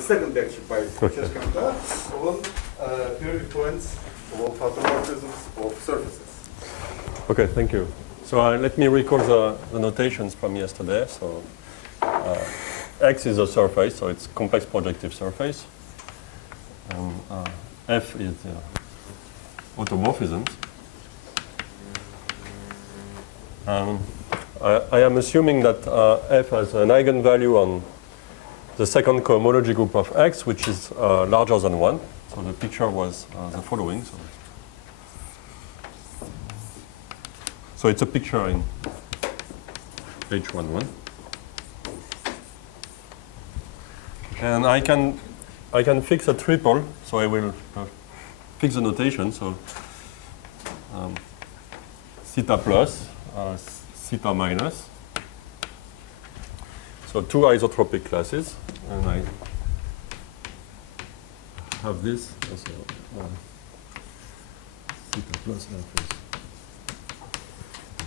the second lecture by Serge Cantat on periodic points of automorphisms of surfaces. Okay, thank you. So let me recall the notations from yesterday. So X is a surface, so it's complex projective surface. F is automorphisms. I am assuming that F has an eigenvalue on the second cohomology group of X, which is larger than 1. So the picture was the following. So it's a picture in H11. And I can fix a triple, so I will fix the notation. So theta plus, theta minus. So two isotropic classes, and I have this as theta plus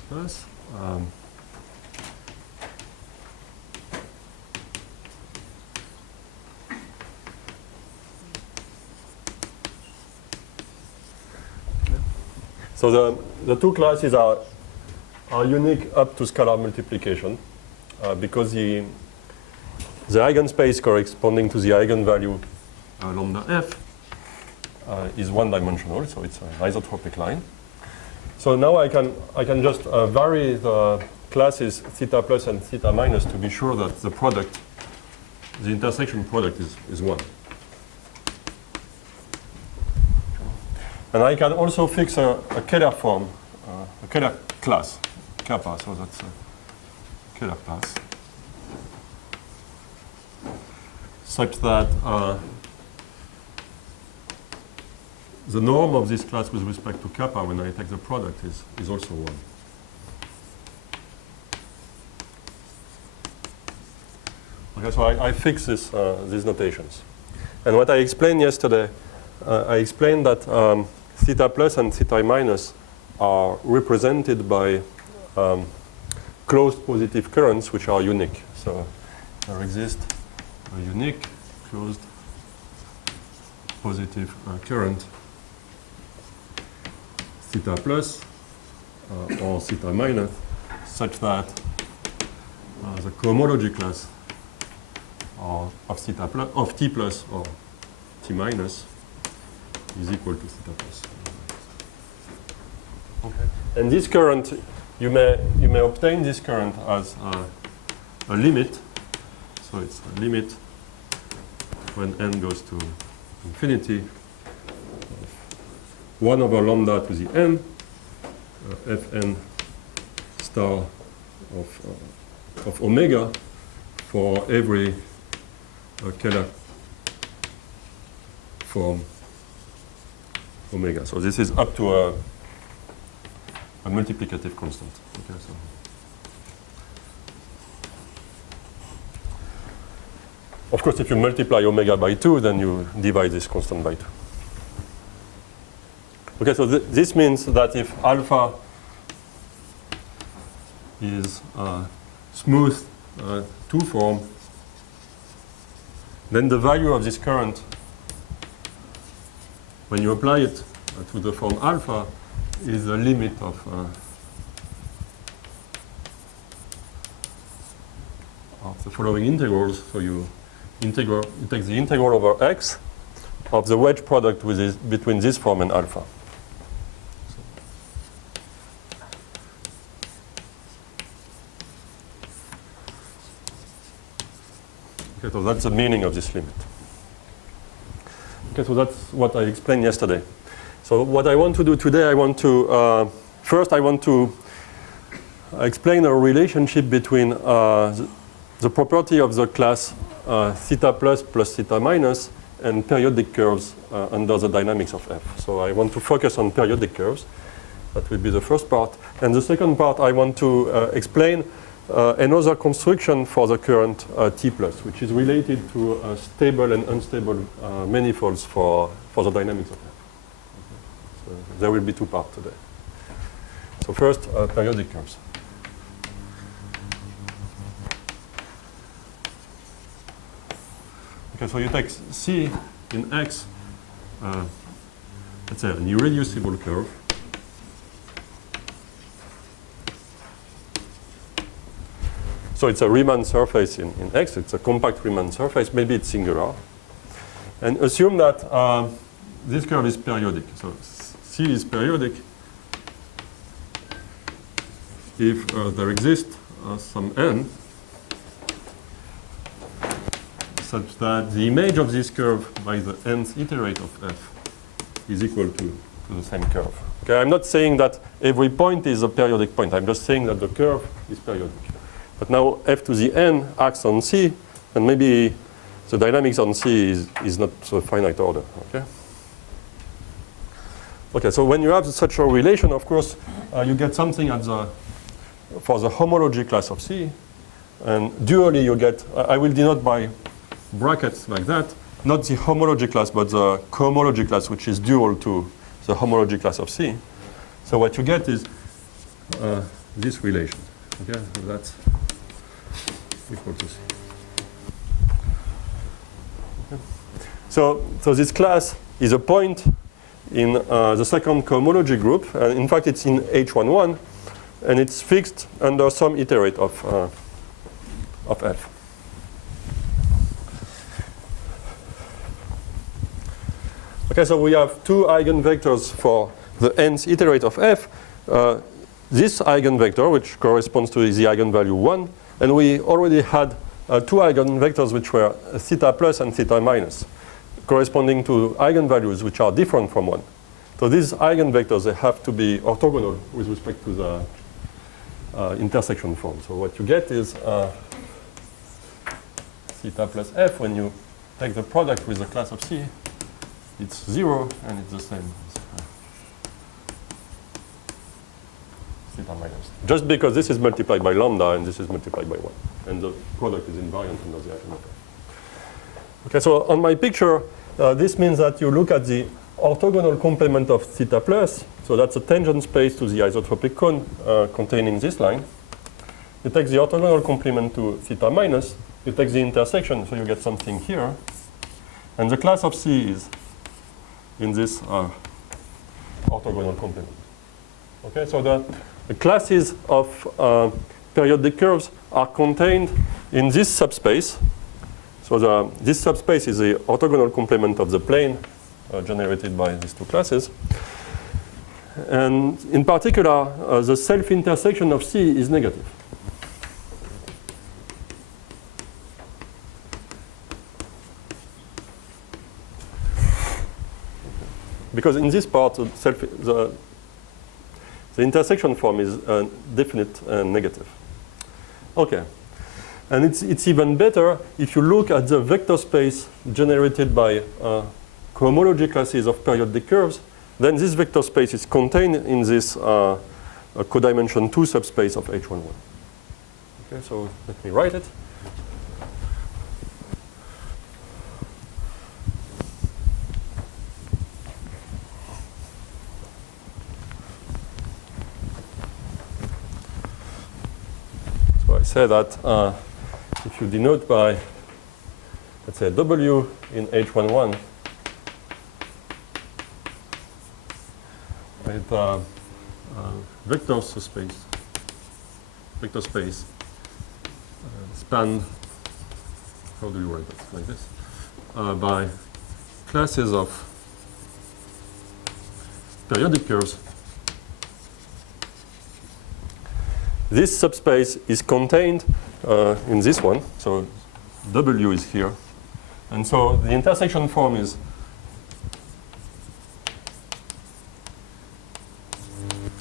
plus. So the two classes are unique up to scalar multiplication because the eigenspace corresponding to the eigenvalue lambda f is one-dimensional, so it's an isotropic line. So now I can just vary the classes theta plus and theta minus to be sure that the product, the intersection product is 1. And I can also fix a Keller form, a Keller class, kappa, so that's a Keller class, such that the norm of this class with respect to kappa when I take the product is also 1. Okay, so I fix these notations. And what I explained yesterday, I explained that theta plus and theta minus are represented by closed positive currents which are unique. So there exists a unique closed positive current theta plus or theta minus, such that the cohomology class of theta plus, of t plus or t minus is equal to theta plus. Okay. And this current, you may obtain this current as a limit. So it's a limit when n goes to infinity of 1 over lambda to the n, fn star of omega for every Keller form omega. So this is up to a multiplicative constant. Okay, so of course, if you multiply omega by 2, then you divide this constant by 2. Okay, so this means that if alpha is smooth 2 form, then the value of this current, when you apply it to the form alpha, is the limit of the following integrals. So you take the integral over x of the wedge product between this form and alpha. Okay, so that's the meaning of this limit. Okay, so that's what I explained yesterday. So what I want to do today, first I want to explain a relationship between the property of the class theta plus theta minus and periodic curves under the dynamics of F. So I want to focus on periodic curves. That will be the first part. And the second part, I want to explain another construction for the current T plus, which is related to stable and unstable manifolds for the dynamics of F. Okay. So there will be two parts today. So first, periodic curves. Okay, Okay, so you take C in X, let's say an irreducible curve. So it's a Riemann surface in X. It's a compact Riemann surface. Maybe it's singular. And assume that this curve is periodic. So C is periodic if there exists some n such that the image of this curve by the nth iterate of f is equal to the same curve. Okay, I'm not saying that every point is a periodic point. I'm just saying that the curve is periodic. But now f to the n acts on C, and maybe the dynamics on C is not a finite order. Okay. Okay. So when you have such a relation, of course, you get something at for the homology class of C, and dually you get. I will denote by brackets like that, not the homology class, but the cohomology class, which is dual to the homology class of C. So what you get is this relation. Okay, so that's equal to C. Okay. So this class is a point in the second cohomology group. In fact, it's in H11, and it's fixed under some iterate of F. Okay, so we have two eigenvectors for the nth iterate of F. This eigenvector, which corresponds to the eigenvalue 1, and we already had two eigenvectors which were theta plus and theta minus, corresponding to eigenvalues which are different from 1. So these eigenvectors, they have to be orthogonal with respect to the intersection form. So what you get is theta plus F when you take the product with the class of C. It's 0, and it's the same as theta minus. Just because this is multiplied by lambda and this is multiplied by 1. And the product is invariant under the eigenvector. Okay, so on my picture, this means that you look at the orthogonal complement of theta plus. So that's a tangent space to the isotropic cone containing this line. You take the orthogonal complement to theta minus. You take the intersection, so you get something here. And the class of C is in this orthogonal complement. Okay, so the classes of periodic curves are contained in this subspace. So this subspace is the orthogonal complement of the plane generated by these two classes. And in particular, the self-intersection of C is negative. Because in this part, the intersection form is definite and negative. Okay. And it's even better if you look at the vector space generated by cohomology classes of periodic curves. Then this vector space is contained in this codimension 2 subspace of H11. Okay, so let me write it. I say that if you denote by, let's say, W in H11 with vector space spanned, how do you write it, like this, by classes of periodic curves. This subspace is contained in this one, so W is here. And so the intersection form is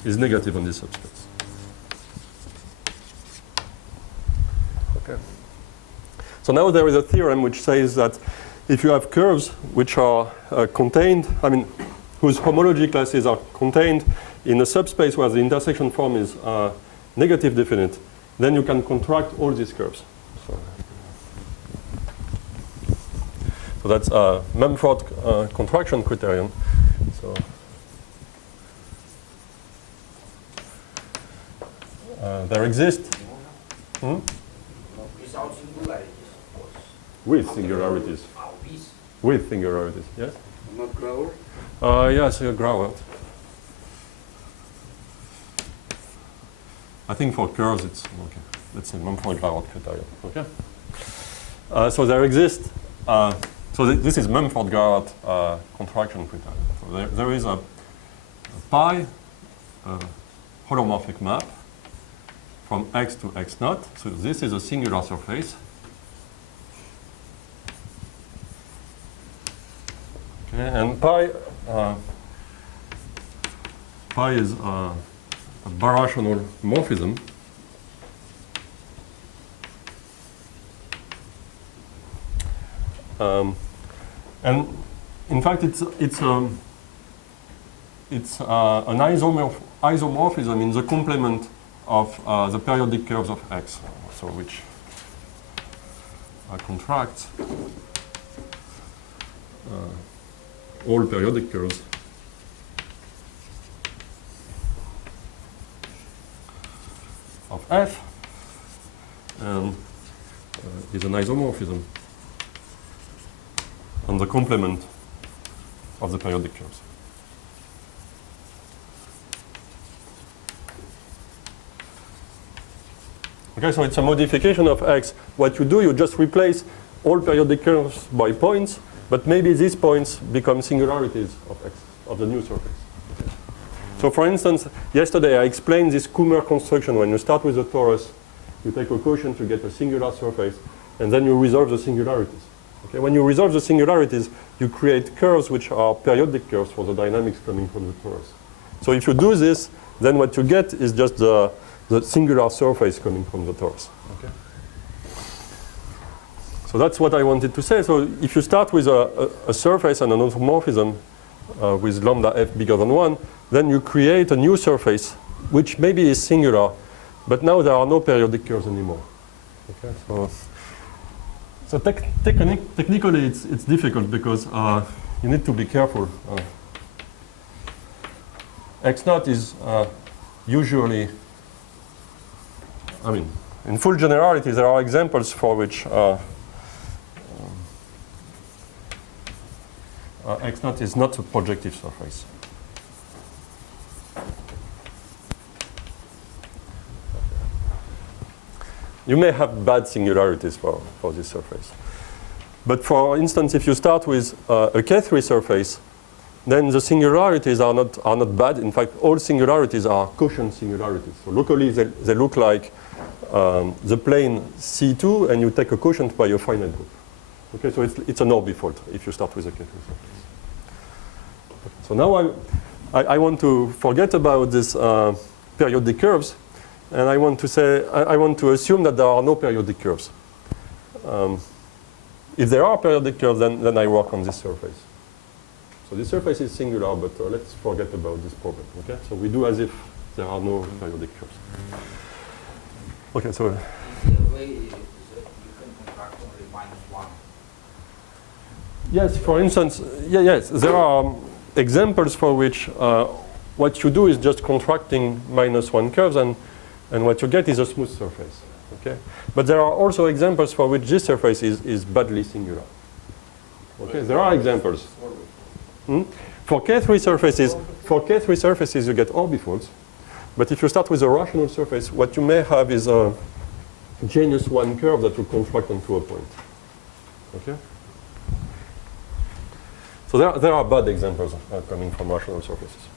negative on this subspace. Okay. So now there is a theorem which says that if you have curves which are contained, whose homology classes are contained in a subspace where the intersection form is negative definite, then you can contract all these curves. So that's a Mumford contraction criterion. So there exist. With singularities. With singularities, yes? Not Grauer? Yes, Grauert. I think for curves it's okay. Let's say Mumford-Grauert criteria. Okay. So there exists. This is Mumford-Grauert contraction criteria. So there is a pi holomorphic map from X to X naught. So this is a singular surface. Okay, and pi is a birational morphism. And in fact, it's an isomorphism in the complement of the periodic curves of X, so which contracts all periodic curves of F, and is an isomorphism on the complement of the periodic curves. Okay, so it's a modification of X. What you do, you just replace all periodic curves by points, but maybe these points become singularities of X, of the new surface. Okay. So for instance, yesterday I explained this Kummer construction. When you start with a torus, you take a quotient to get a singular surface, and then you resolve the singularities. Okay, when you resolve the singularities, you create curves which are periodic curves for the dynamics coming from the torus. So if you do this, then what you get is just the singular surface coming from the torus. Okay. So that's what I wanted to say. So if you start with a surface and an automorphism with lambda f bigger than 1, then you create a new surface which maybe is singular, but now there are no periodic curves anymore. Okay. So technically it's difficult because you need to be careful. X naught is usually, I mean, in full generality, there are examples for which X naught is not a projective surface. You may have bad singularities for this surface. But for instance, if you start with a K3 surface, then the singularities are not bad. In fact, all singularities are quotient singularities. So locally, they look like the plane C2, and you take a quotient by a finite group. Okay, so it's an orbifold if you start with a K3 surface. So now I want to forget about these periodic curves, and I want to say I want to assume that there are no periodic curves. If there are periodic curves, then I work on this surface. So this surface is singular, but let's forget about this problem. Okay, so we do as if there are no periodic curves. Okay, so. Is there a way you can contract only -1? Yes, for instance, yes, there are examples for which what you do is just contracting -1 curves, and what you get is a smooth surface. Okay, but there are also examples for which this surface is badly singular. Okay, there are examples. For K3 surfaces, you get orbifolds. But if you start with a rational surface, what you may have is a genus 1 curve that will contract onto a point. Okay. So there are bad examples coming from rational surfaces.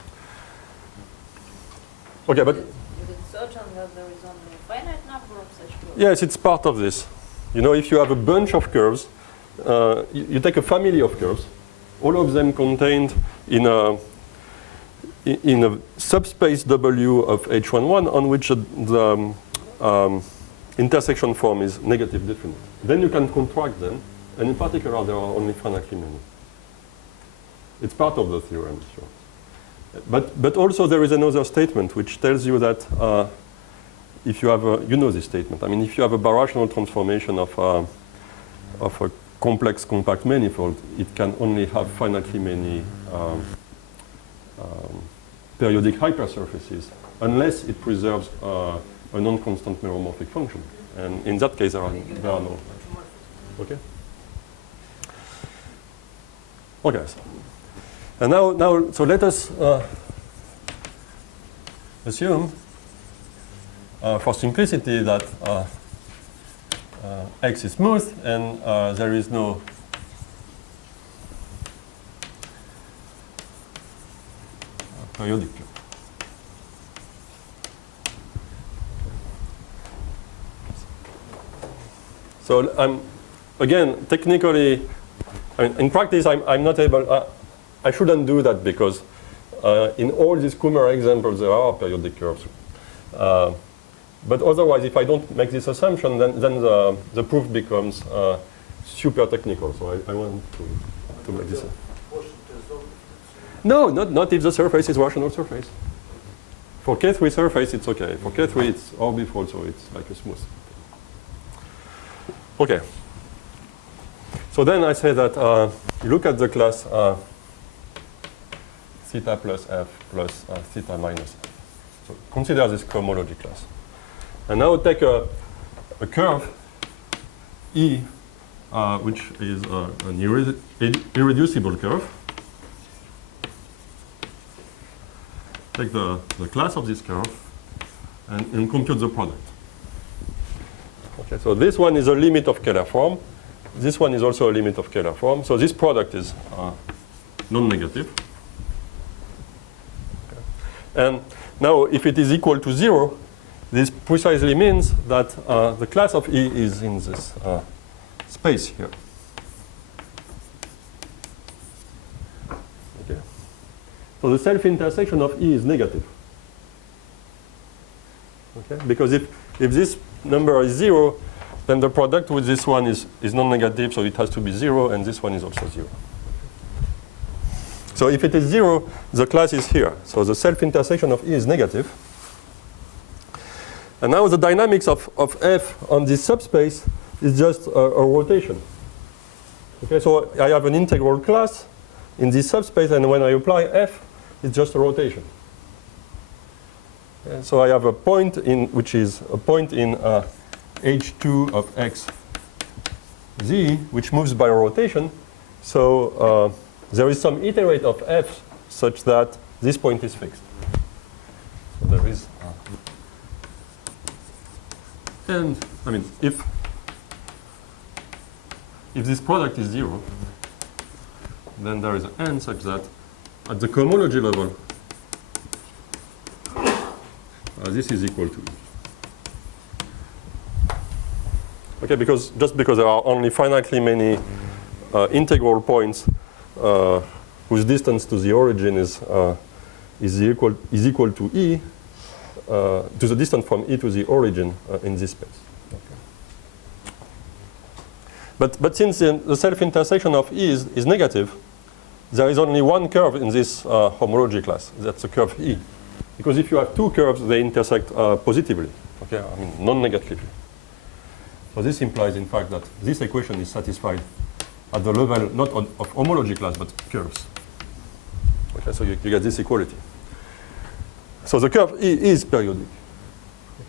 Okay, but You did search on that there is only a finite number of such curves. yes, it's part of this. You know, if you have a bunch of curves, you take a family of curves, all of them contained in a subspace W of H11 on which the intersection form is negative definite. Then you can contract them, and in particular there are only finitely many. It's part of the theorem, sure. But also there is another statement which tells you that if you have you know this statement. I mean, if you have a birational transformation of a complex compact manifold, it can only have finitely many periodic hypersurfaces unless it preserves a non-constant meromorphic function. And in that case, there are no. Okay? Okay. And so let us assume, for simplicity, that X is smooth and there is no periodic curve. So again, technically, in practice, I'm not able, I shouldn't do that because in all these Kummer examples, there are periodic curves. But otherwise, if I don't make this assumption, then the proof becomes super technical. So I want to make this. No, not if the surface is rational surface. For K3 surface, it's okay. For K3, it's orbifold, so it's like a smooth. Okay. So then I say that you look at the class theta plus f plus theta minus f. So consider this cohomology class. And now take a curve E, which is an irreducible curve. Take the class of this curve and compute the product. Okay, so this one is a limit of Kähler form. This one is also a limit of Kähler form. So this product is non-negative. Okay. And now if it is equal to 0, this precisely means that the class of E is in this space here. Okay. So the self-intersection of E is negative. Okay? Because if this number is 0, then the product with this one is non-negative, so it has to be 0, and this one is also 0. So if it is 0, the class is here. So the self-intersection of E is negative. And now the dynamics of F on this subspace is just a rotation. Okay, so I have an integral class in this subspace, and when I apply F, it's just a rotation. Okay, so I have a point in which is a point in H2 of X Z, which moves by rotation. So there is some iterate of F such that this point is fixed. So there is. And I mean, if this product is 0, then there is an n such that at the cohomology level, this is equal to E. Okay, just because there are only finitely many integral points whose distance to the origin is equal to E, to the distance from E to the origin in this space. Okay. But since the self-intersection of E is negative, there is only one curve in this homology class. That's the curve E. Because if you have two curves, they intersect positively. Okay, I mean non-negatively. So this implies, in fact, that this equation is satisfied at the level not of homology class, but curves. Okay, so you get this equality. So the curve E is periodic.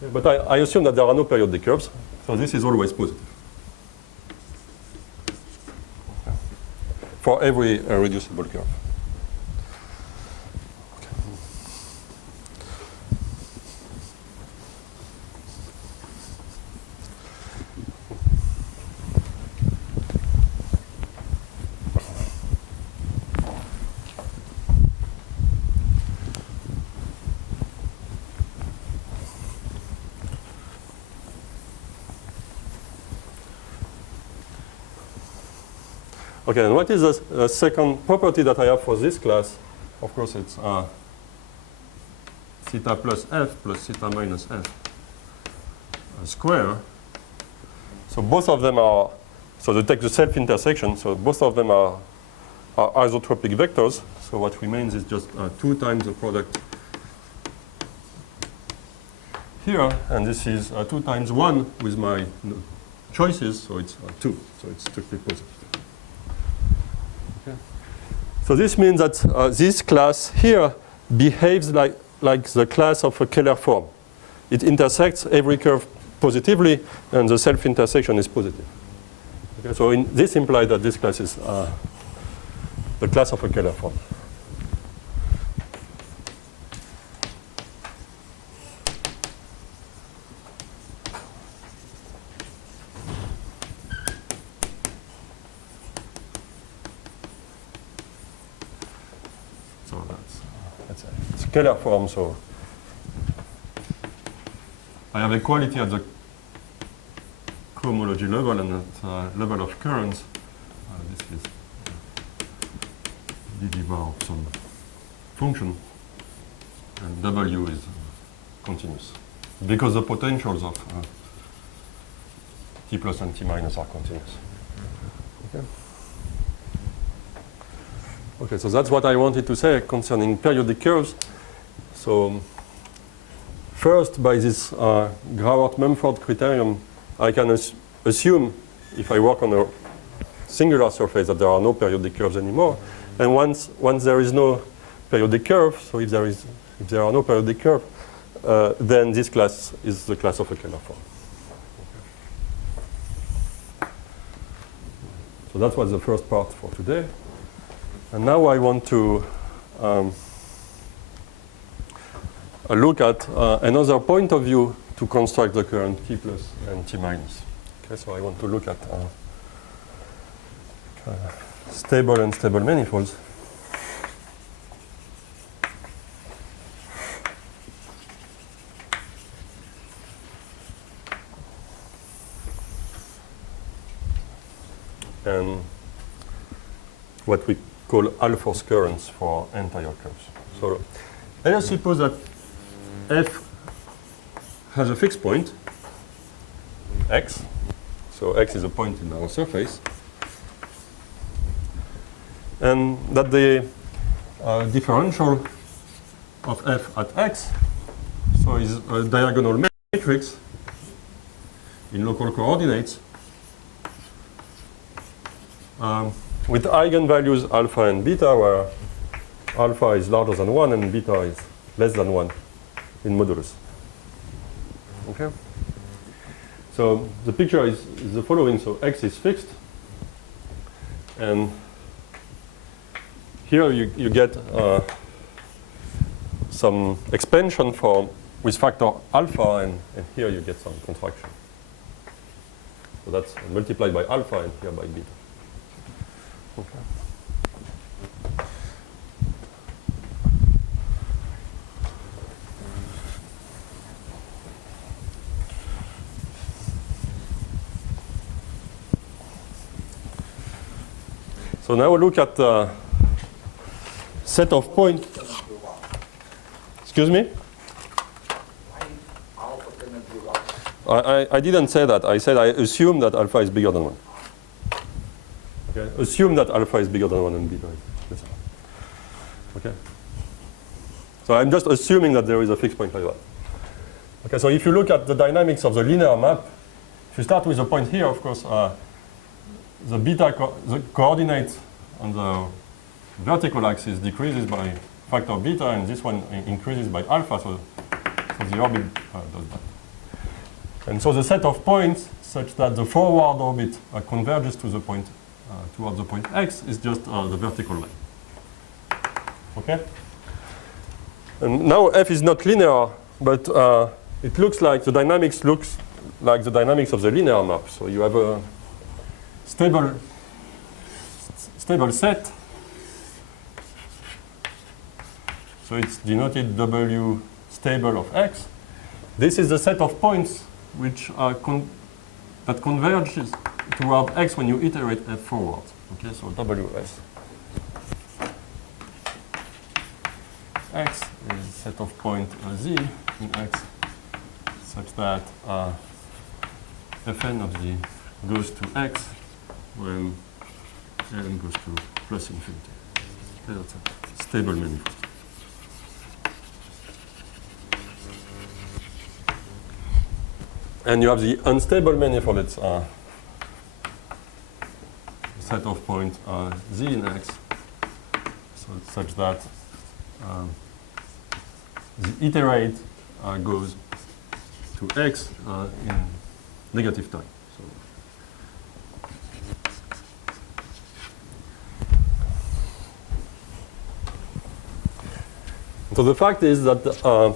Okay, but I assume that there are no periodic curves, so this is always positive. Okay. For every reducible curve. Okay, and what is the second property that I have for this class? Of course, it's theta plus f plus theta minus f square. So both of them are, so they take the self-intersection, so both of them are isotropic vectors. So what remains is just 2 times the product here, and this is 2 times 1 with my choices, so it's 2, so it's strictly positive. So this means that this class here behaves like the class of a Kähler form. It intersects every curve positively, and the self-intersection is positive. Okay, so this implies that this class is the class of a Keller form. So that's a scalar form. So I have equality at the cohomology level and at level of currents. This is dV bar of some function, and W is continuous because the potentials of T plus and T minus are continuous. Okay. Okay, so that's what I wanted to say concerning periodic curves. So first, by this Grawart-Mumford criterion, I can assume, if I work on a singular surface, that there are no periodic curves anymore. And once there is no periodic curve, so if there are no periodic curve, then this class is the class of a Keller form. Okay. So that was the first part for today. And now I want to look at another point of view to construct the current T plus and T minus. Okay, so I want to look at stable and stable manifolds. And what we call Alfors currents for entire curves. So let us suppose that F has a fixed point, x. So x is a point in our surface. And that the differential of F at x, so is a diagonal matrix in local coordinates with eigenvalues alpha and beta, where alpha is larger than 1 and beta is less than 1 in modulus. Okay? So the picture is the following. So x is fixed, and here you get some expansion form with factor alpha, and here you get some contraction. So that's multiplied by alpha and here by beta. Okay. So now we look at the set of points. Excuse me? Alpha cannot be 1. I didn't say that. I said I assume that alpha is bigger than 1. Okay. Assume that alpha is bigger than 1 and beta is less than 1. Okay. So I'm just assuming that there is a fixed point like that. Okay, so if you look at the dynamics of the linear map, if you start with a point here, of course, the the coordinate on the vertical axis decreases by factor beta, and this one increases by alpha, so the orbit does that. And so the set of points such that the forward orbit converges to the point towards the point x is just the vertical line. Okay? And now f is not linear, but it looks like the dynamics looks like the dynamics of the linear map. So you have a stable set. So it's denoted W stable of x. This is the set of points which are that converges toward x when you iterate f forward. Okay, so Ws. X is a set of point z in x such that fn of z goes to x when n goes to plus infinity. Okay, that's a stable manifold. And you have the unstable manifold. It's a set of points z in x, so it's such that the iterate goes to x in negative time. So So the fact is that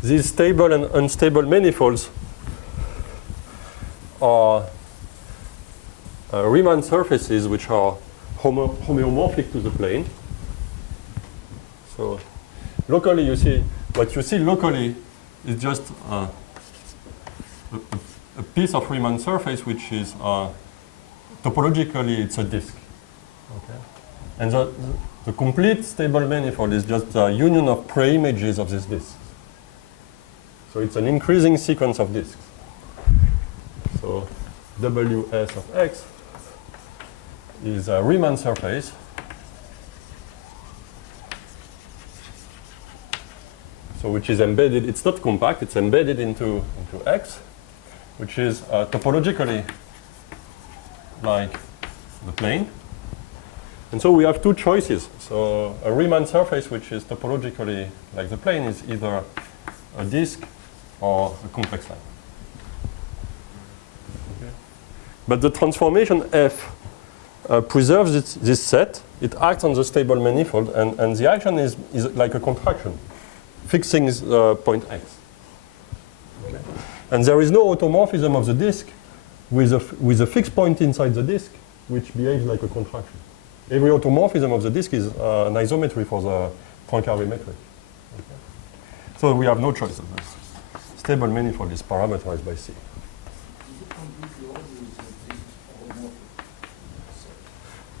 these stable and unstable manifolds are Riemann surfaces which are homeomorphic to the plane. So locally, you see, what you see locally is just a piece of Riemann surface which is topologically it's a disk. Okay? And the complete stable manifold is just a union of preimages of this disk. So it's an increasing sequence of disks. So WS of X is a Riemann surface so which is embedded, it's not compact, it's embedded into X, which is topologically like the plane. And so we have two choices. So a Riemann surface which is topologically like the plane is either a disk or a complex line. Okay. But the transformation F preserves this set. It acts on the stable manifold, and the action is like a contraction, fixing point X. Okay. And there is no automorphism of the disk with a fixed point inside the disk, which behaves like a contraction. Every automorphism of the disk is an isometry for the Poincare metric. Okay. So we have no choice of this. Stable manifold is parameterized by C. Is it completely obvious that this is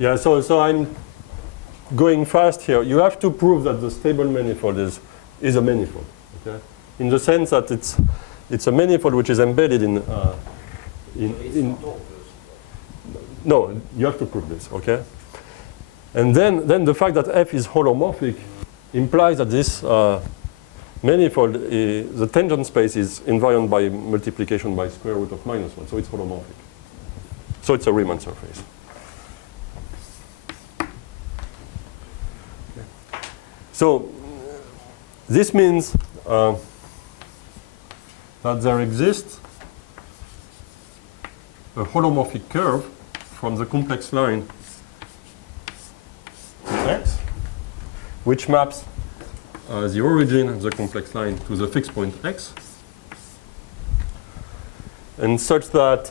holomorphic? Yeah, so I'm going fast here. You have to prove that the stable manifold is a manifold, okay? In the sense that it's a manifold which is embedded in no, you have to prove this, okay? And then the fact that F is holomorphic implies that this manifold, the tangent space is invariant by multiplication by square root of -1, so it's holomorphic. So it's a Riemann surface. Okay. So this means that there exists a holomorphic curve from the complex line to X, which maps the origin of the complex line to the fixed point X, and such that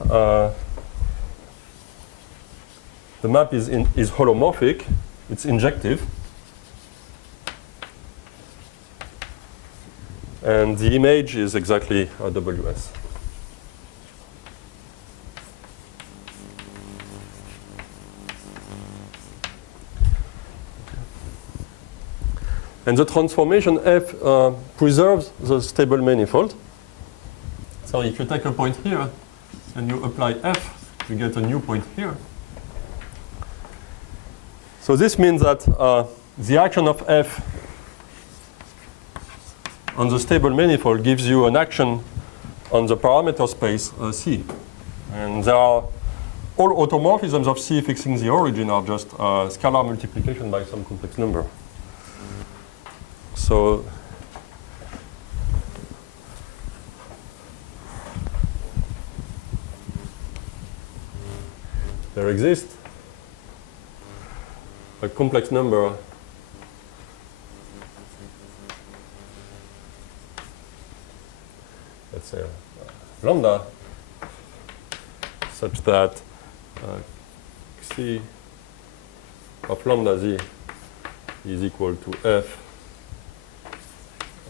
the map is holomorphic, it's injective, and the image is exactly WS. And the transformation F preserves the stable manifold. So if you take a point here and you apply F, you get a new point here. So this means that the action of F on the stable manifold gives you an action on the parameter space C. And there are all automorphisms of C fixing the origin are just scalar multiplication by some complex number. So there exists a complex number let's say lambda such that Xi of lambda Z is equal to F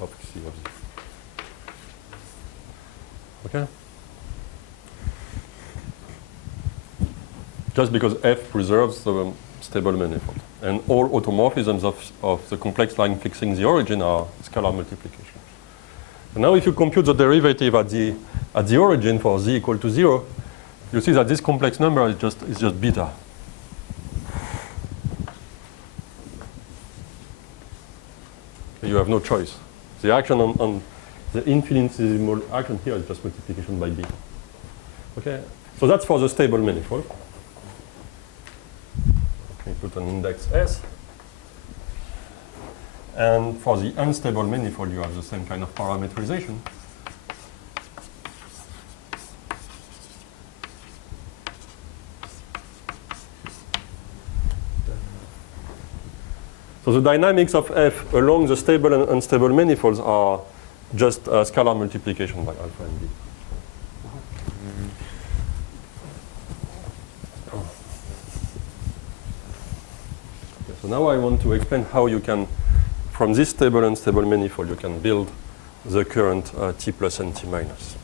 of Xi of Z. Okay? Just because F preserves the stable manifold. And all automorphisms of the complex line fixing the origin are scalar multiplication. And now if you compute the derivative at the origin for Z equal to 0, you see that this complex number is just beta. You have no choice. The action on the infinitesimal action here is just multiplication by beta. Okay, so that's for the stable manifold. Okay, put an index S. And for the unstable manifold, you have the same kind of parameterization. So So the dynamics of F along the stable and unstable manifolds are just a scalar multiplication by alpha and B. Okay, so now I want to explain how you can, from this stable and unstable manifold, you can build the current T plus and T minus.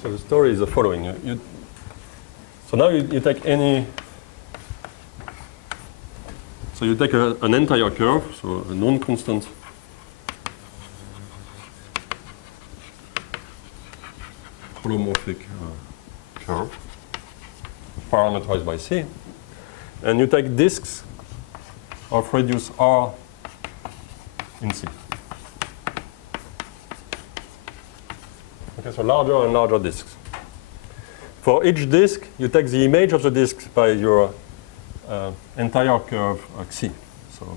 So the story is the following. So now you take any, so you take an entire curve, so a non-constant holomorphic curve, parameterized by C, and you take disks of radius R in C. Okay, so larger and larger disks. For each disk, you take the image of the disk by your entire curve C. So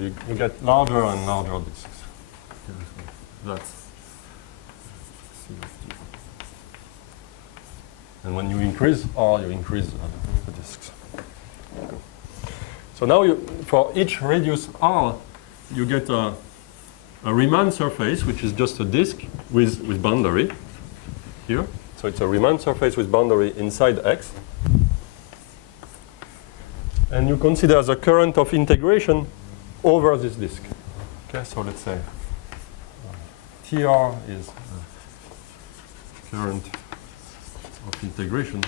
you get larger and larger disks. Okay, so that's C of T. And when you increase R, you increase the disks. Okay. So now for each radius R, you get a Riemann surface, which is just a disk with boundary here. So it's a Riemann surface with boundary inside X. And you consider the current of integration over this disk. Okay, so let's say TR is current of integration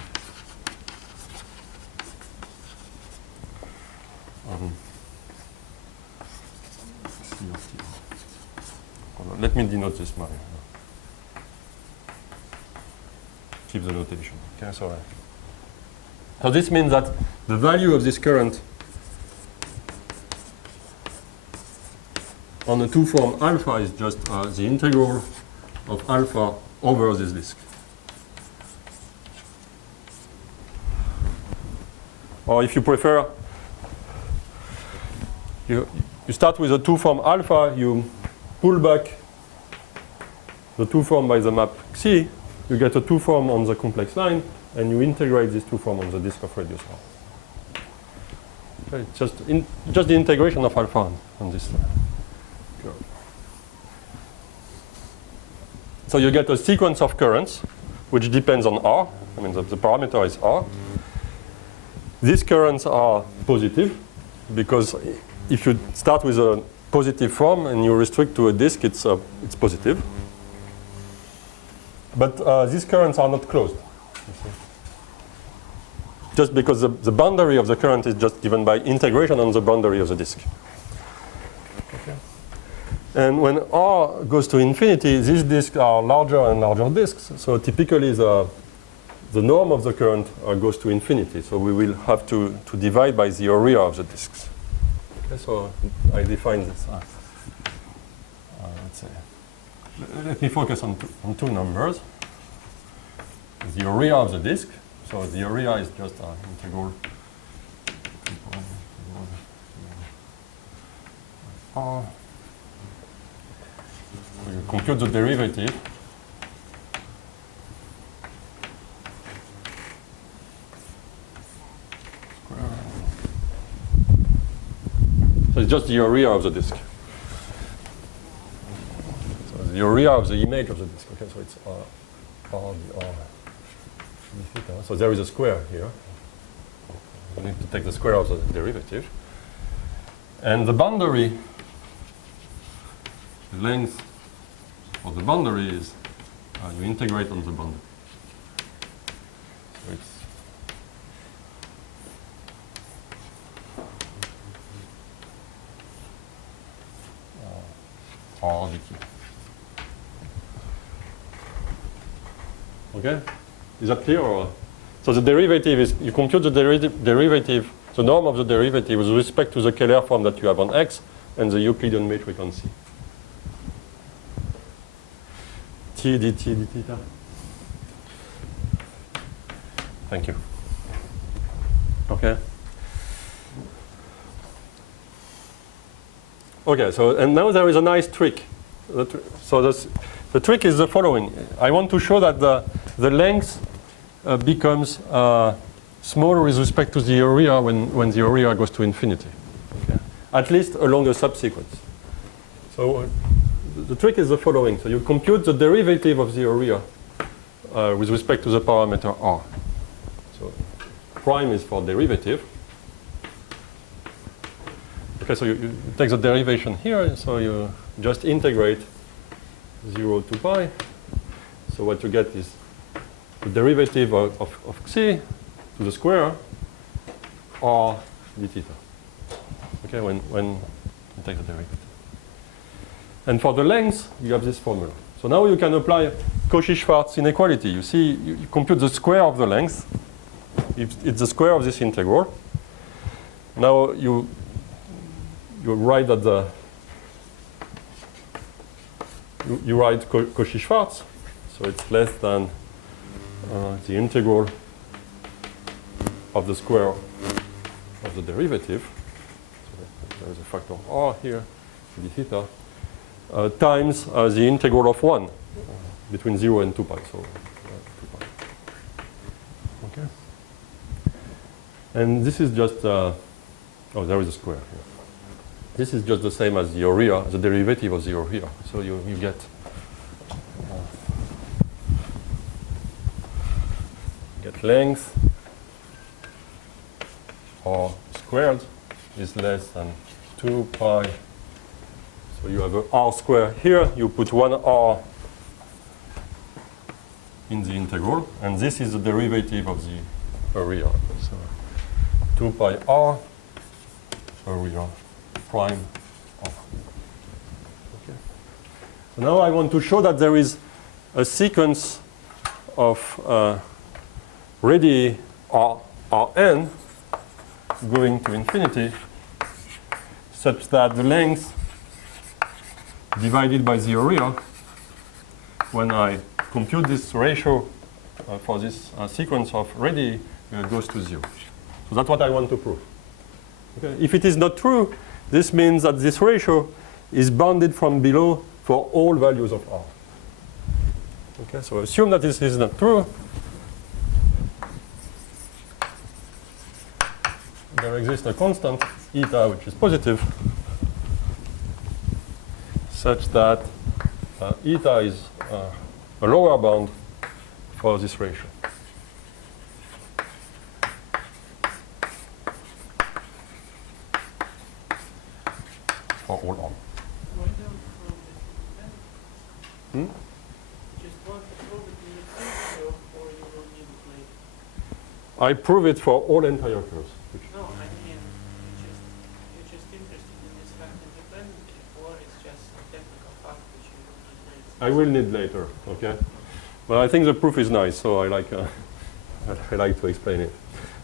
C of T. Let me denote this by keep the notation. Okay, so this means that the value of this current on the two-form alpha is just the integral of alpha over this disk. Or if you prefer, you start with a two-form alpha, you pull back the two-form by the map C, you get a two-form on the complex line, and you integrate this two-form on the disk of radius R. Okay, just the integration of alpha on this curve. So you get a sequence of currents, which depends on R. I mean, the parameter is R. These currents are positive, because if you start with a positive form and you restrict to a disk, it's positive. But these currents are not closed. Just because the boundary of the current is just given by integration on the boundary of the disk. Okay. And when R goes to infinity, these disks are larger and larger disks. So typically the norm of the current goes to infinity. So we will have to divide by the area of the disks. Okay, so I define this. Let's say, let me focus on two numbers. The area of the disk. So the area is just integral R. So you compute the derivative. So it's just the area of the disk. So the area of the image of the disk. Okay, so it's R. So there is a square here. You need to take the square of the derivative. And the boundary, the length of the boundary is, you integrate on the boundary. So it's R dq. Okay? Is that clear? Or? So the derivative is, you compute the derivative, the norm of the derivative with respect to the Keller form that you have on X, and the Euclidean metric on C. T dt d theta. Thank you. Okay. Okay, so and now there is a nice trick. So the trick is the following. I want to show that the length becomes smaller with respect to the area when the area goes to infinity. Okay? At least along a subsequence. So the trick is the following. So you compute the derivative of the area with respect to the parameter r. So prime is for derivative. Okay, so you take the derivation here, so you just integrate 0 to pi. So what you get is the derivative of xi to the square r d theta. Okay, when you take the derivative. And for the length, you have this formula. So now you can apply Cauchy-Schwarz inequality. You see, you compute the square of the length. If it's the square of this integral. Now you write that you write Cauchy-Schwarz, so it's less than the integral of the square of the derivative. So there is a factor r here, d theta, times the integral of 1 between 0 and 2 pi. So 2 pi. Okay. And this is just oh, there is a square here. This is just the same as the area, the derivative of the area. So you get length r squared is less than 2 pi. So you have a r square here. You put 1 r in the integral, and this is the derivative of the area. So 2 pi r area prime r. Okay. So now I want to show that there is a sequence of ready Rn going to infinity such that the length divided by the area, when I compute this ratio for this sequence of ready, goes to 0. So that's what I want to prove. Okay. If it is not true, this means that this ratio is bounded from below for all values of R. Okay, so assume that this is not true. There exists a constant, eta, which is positive, such that eta is a lower bound for this ratio. For all R. Why don't prove it independently? Just want to prove it in the future, or you will need it later? I prove it for all entire curves. No, I mean, you're just interested in this fact independently, or it's just a technical fact which you will need later? I will need later, okay? But I think the proof is nice, so I like to explain it.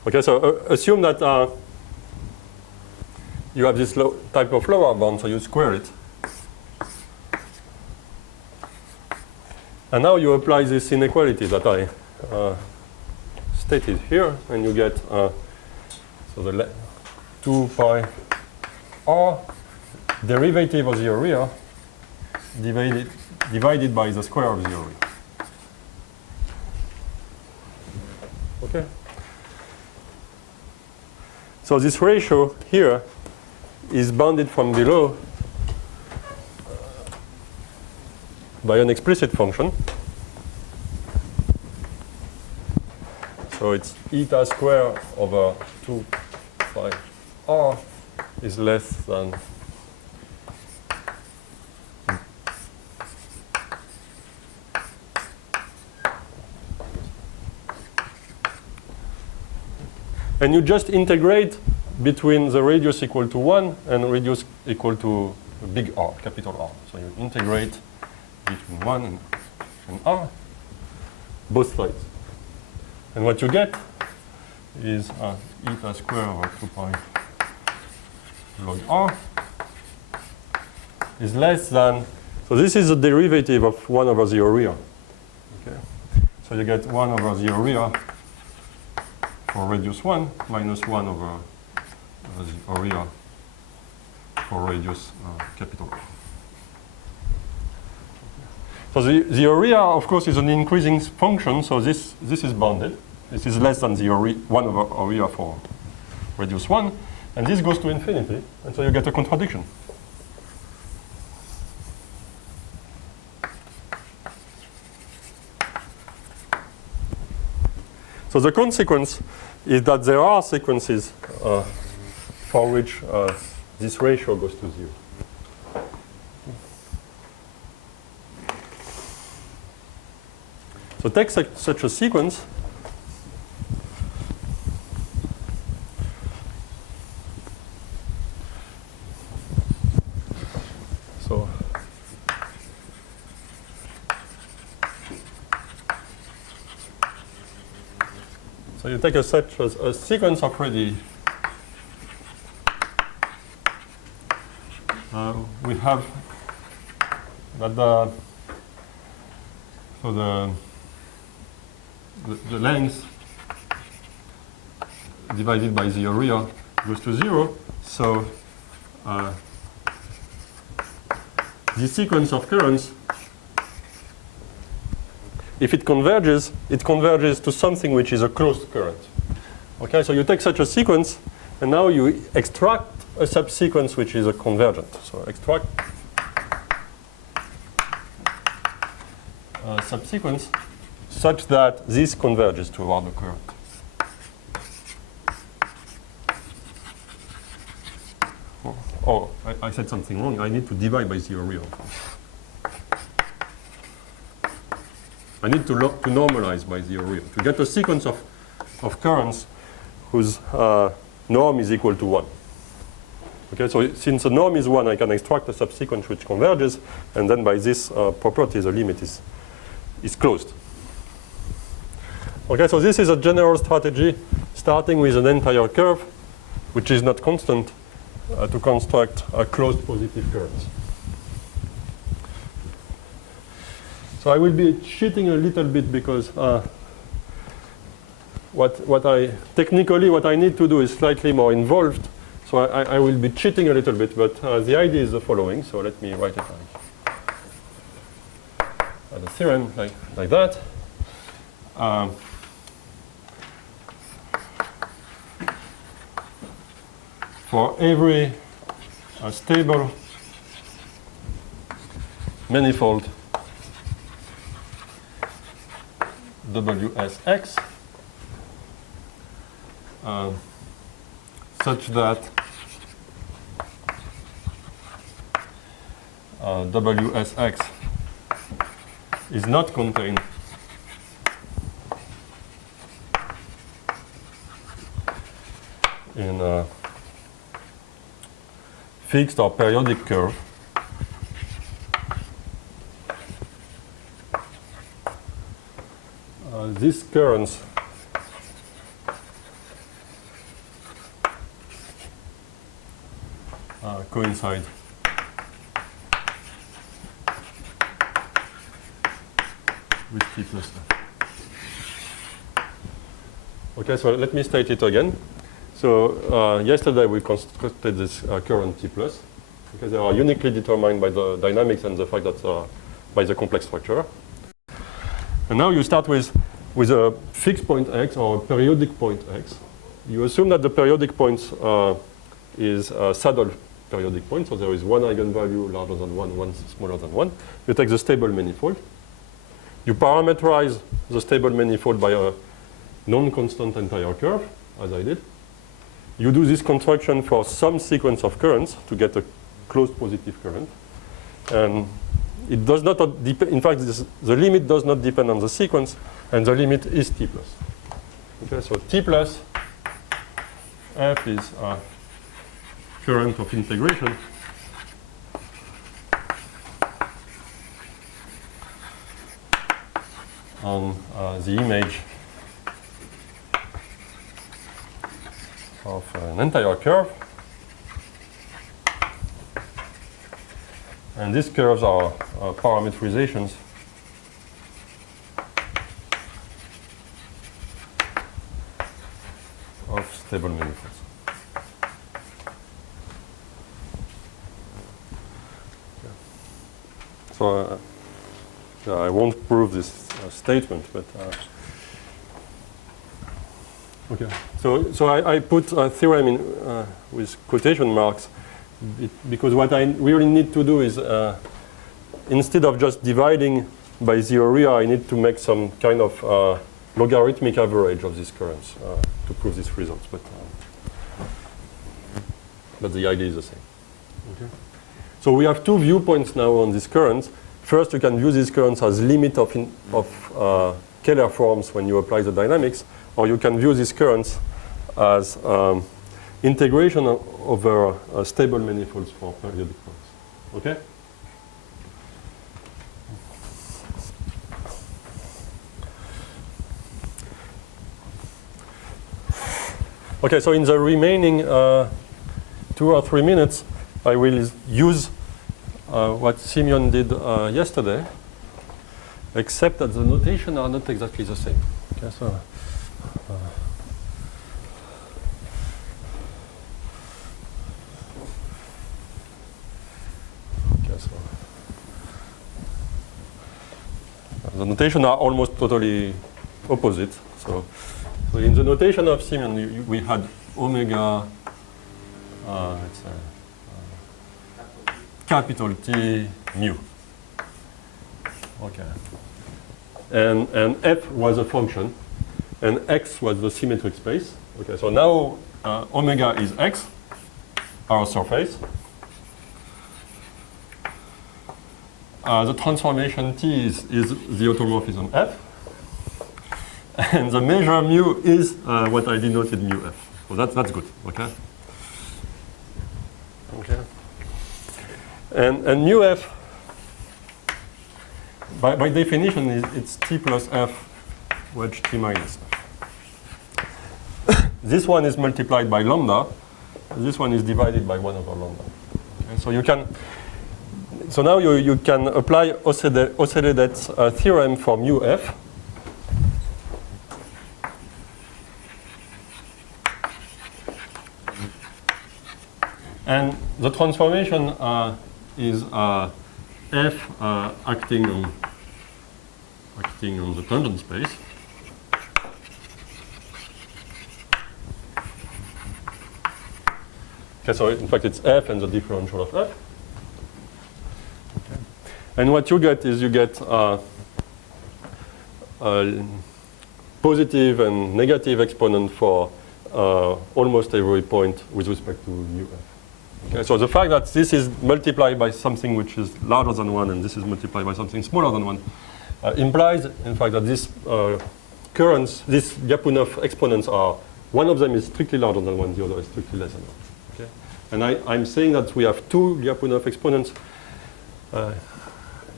Okay, so assume that you have this type of lower bound, so you square it. And now you apply this inequality that I stated here, and you get so the 2 pi r derivative of the area divided by the square of the area. Okay? So this ratio here is bounded from below by an explicit function. So it's eta square over 2 pi r is less than and you just integrate between the radius equal to 1 and radius equal to big R, capital R. So you integrate between 1 and R, both sides. And what you get is eta square over 2 pi log R is less than, so this is the derivative of 1 over the area. Okay. So you get 1 over the area for radius 1 minus 1 over the area for radius capital. So the area, of course, is an increasing function, so this is bounded. This is less than the area, 1 over area for radius 1, and this goes to infinity, and so you get a contradiction. So the consequence is that there are sequences for which this ratio goes to 0. So take such a sequence. So you take such a sequence of ready. We have that the length divided by the area goes to 0. So the sequence of currents, if it converges to something which is a closed current. Okay, so you take such a sequence, and now you extract a subsequence which is a convergent. So extract a subsequence such that this converges toward the current. Oh, I said something wrong. I need to divide by the area. I need to normalize by the area to get a sequence of currents whose norm is equal to 1. Okay, so since the norm is 1, I can extract a subsequence which converges, and then by this property, the limit is closed. Okay, so this is a general strategy starting with an entire curve, which is not constant, to construct a closed positive currents. So I will be cheating a little bit because what I need to do is slightly more involved. So I will be cheating a little bit, but the idea is the following. So let me write it like the theorem like that. For every stable manifold WSX such that WSX is not contained in a fixed or periodic curve, these currents coincide with T plus F. Okay, so let me state it again. So yesterday we constructed this current T plus, because they are uniquely determined by the dynamics and the fact that by the complex structure. And now you start with a fixed point x or a periodic point x. You assume that the periodic point is a saddle periodic point, so there is one eigenvalue larger than 1, one smaller than 1. You take the stable manifold. You parameterize the stable manifold by a non-constant entire curve, as I did. You do this construction for some sequence of currents to get a closed positive current. And it does not depend, in fact, the limit does not depend on the sequence, and the limit is T plus. Okay, so T plus F is a current of integration on the image of an entire curve And these curves are parametrizations of stable manifolds. So I won't prove this statement, but okay. So I put a theorem in with quotation marks because what I really need to do is instead of just dividing by the area, I need to make some kind of logarithmic average of these currents to prove these results. But the idea is the same. Okay. So we have two viewpoints now on these currents. First, you can view these currents as limit of Kähler forms when you apply the dynamics, or you can view these currents as integration over stable manifolds for periodic points. Okay? Okay, so in the remaining 2 or 3 minutes, I will use what Simeon did yesterday, except that the notation are not exactly the same. Okay, so the notation are almost totally opposite. So in the notation of Simeon, we had omega, let's say, capital T mu. Okay. And f was a function, and x was the symmetric space. Okay, so now omega is x, our surface. The transformation T is the automorphism f. And the measure mu is what I denoted mu f. So that's good, okay? Okay. And mu f, by definition, it's T plus f wedge T minus f. This one is multiplied by lambda. This one is divided by 1 over lambda. Okay, so now you can apply Osseledet's theorem for mu f. And the transformation is f acting on the tangent space. Okay, so in fact it's f and the differential of f. Okay. And what you get is positive and negative exponent for almost every point with respect to mu f. Okay, so the fact that this is multiplied by something which is larger than 1 and this is multiplied by something smaller than 1 implies, in fact, that these currents, these Lyapunov exponents are, one of them is strictly larger than 1, the other is strictly less than 1. Okay? And I'm saying that we have two Lyapunov exponents.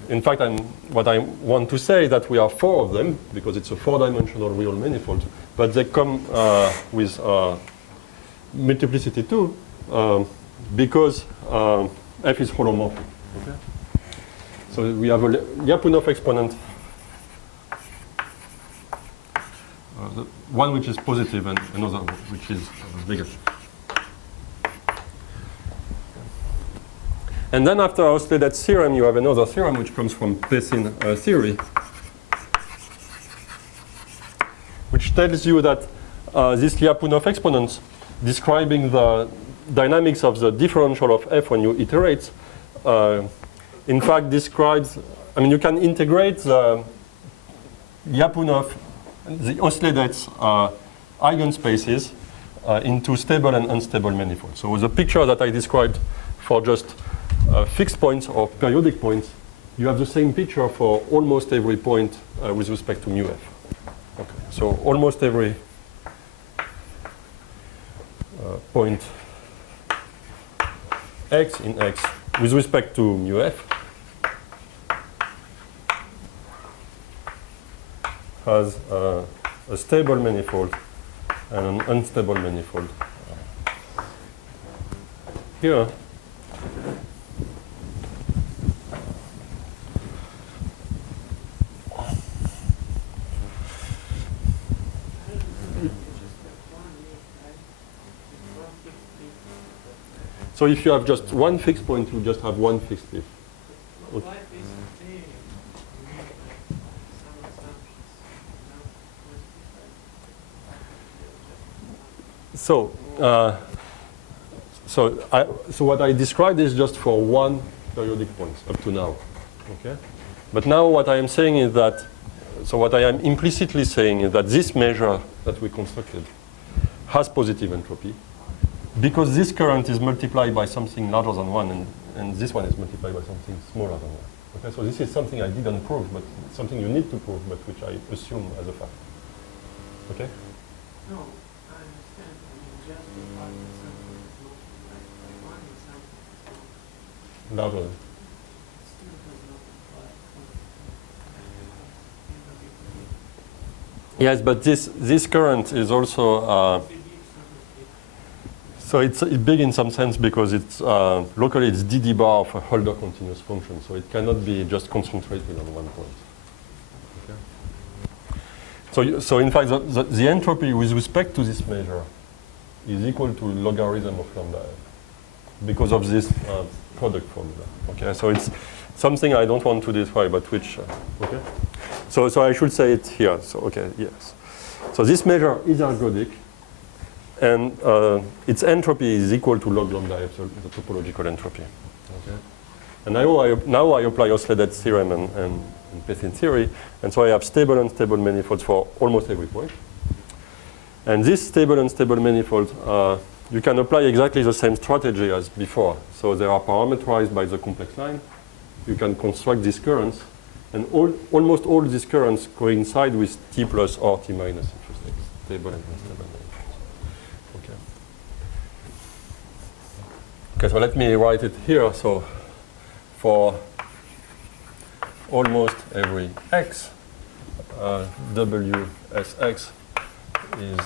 In fact, what I want to say is that we have 4 of them, because it's a 4-dimensional real manifold, but they come with multiplicity 2. Because f is holomorphic. Okay? So we have a Lyapunov exponent, one which is positive and another which is negative. And then after Osseledet's theorem, you have another theorem which comes from Pessin theory, which tells you that these Lyapunov exponents describing the dynamics of the differential of f when you iterate, in fact describes, I mean, you can integrate the Lyapunov, the Osseledet's eigenspaces into stable and unstable manifolds. So the picture that I described for just fixed points or periodic points, you have the same picture for almost every point with respect to mu f. Okay. So almost every point x in x with respect to mu f has a stable manifold and an unstable manifold. Here, So if you have just one fixed point, you just have one fixed leaf. Why basically you need like some assumptions, So what I described is just for one periodic point up to now. Okay? But now what I am saying is that, so what I am implicitly saying is that this measure that we constructed has positive entropy because this current is multiplied by something larger than 1 and this one is multiplied by something smaller than 1. Okay, so this is something I didn't prove, but something you need to prove, but which I assume as a fact. Okay? No, I understand. I mean, just the fact that something is multiplied by 1 and something is not, Larger. still does not imply quantity. Yes, but this current is also so it's big in some sense because it's locally it's dd bar of a Holder continuous function, so it cannot be just concentrated on one point. Okay. So in fact, the entropy with respect to this measure is equal to logarithm of lambda f because of this product formula. Okay, so it's something I don't want to describe, but which okay. So I should say it here. So okay, yes. So this measure is ergodic. And its entropy is equal to log lambda epsilon, the topological entropy. Okay. And now I apply Osledet's theorem and Pethin theory, and so I have stable and unstable manifolds for almost every point. And this stable and unstable manifold, you can apply exactly the same strategy as before. So they are parameterized by the complex line. You can construct these currents, and almost all these currents coincide with t plus or t minus interesting stable and unstable manifolds. Okay, so let me write it here. So for almost every x, WSX is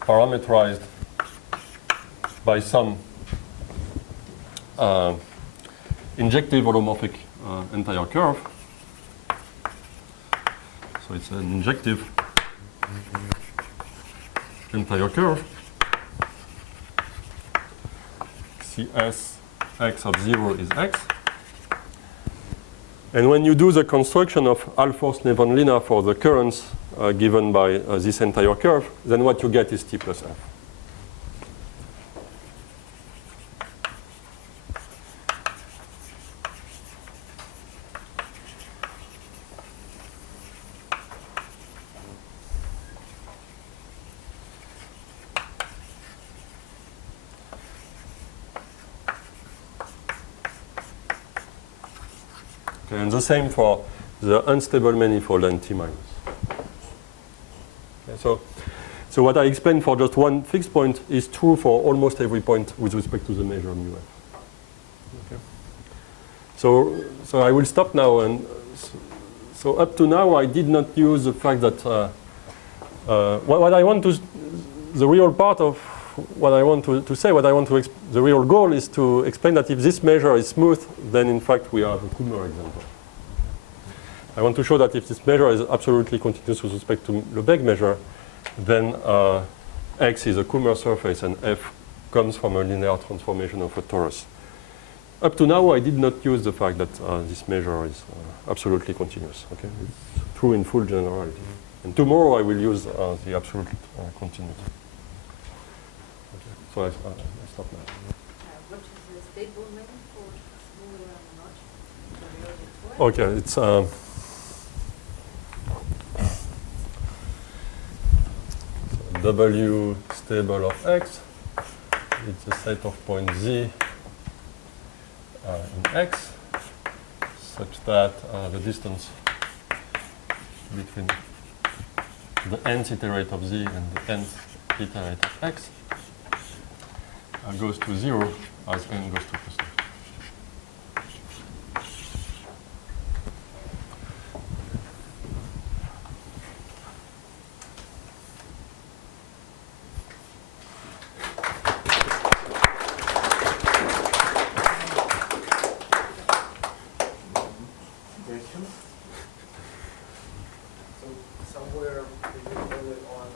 parameterized by some injective holomorphic entire curve. So it's an injective entire curve. Cs x of 0 is x. And when you do the construction of Alfors-Nevanlina for the currents given by this entire curve, then what you get is t plus f. Okay, and the same for the unstable manifold and t minus. Okay, so what I explained for just one fixed point is true for almost every point with respect to the measure mu f. Okay. So I will stop now. And so up to now, I did not use the fact that what I want to, the real part of what I want to say, the real goal is to explain that if this measure is smooth, then in fact we have a Kummer example. I want to show that if this measure is absolutely continuous with respect to Lebesgue measure, then X is a Kummer surface and F comes from a linear transformation of a torus. Up to now, I did not use the fact that this measure is absolutely continuous. Okay, it's true in full generality. And tomorrow I will use the absolute continuity. So I stop now. What is the stable manifold? Smaller and not? Okay, it's W stable of X. It's a set of points Z in X, such that the distance between the nth iterate of Z and the nth iterate of X goes to 0 as n goes to plus 2. Questions? So somewhere pretty early on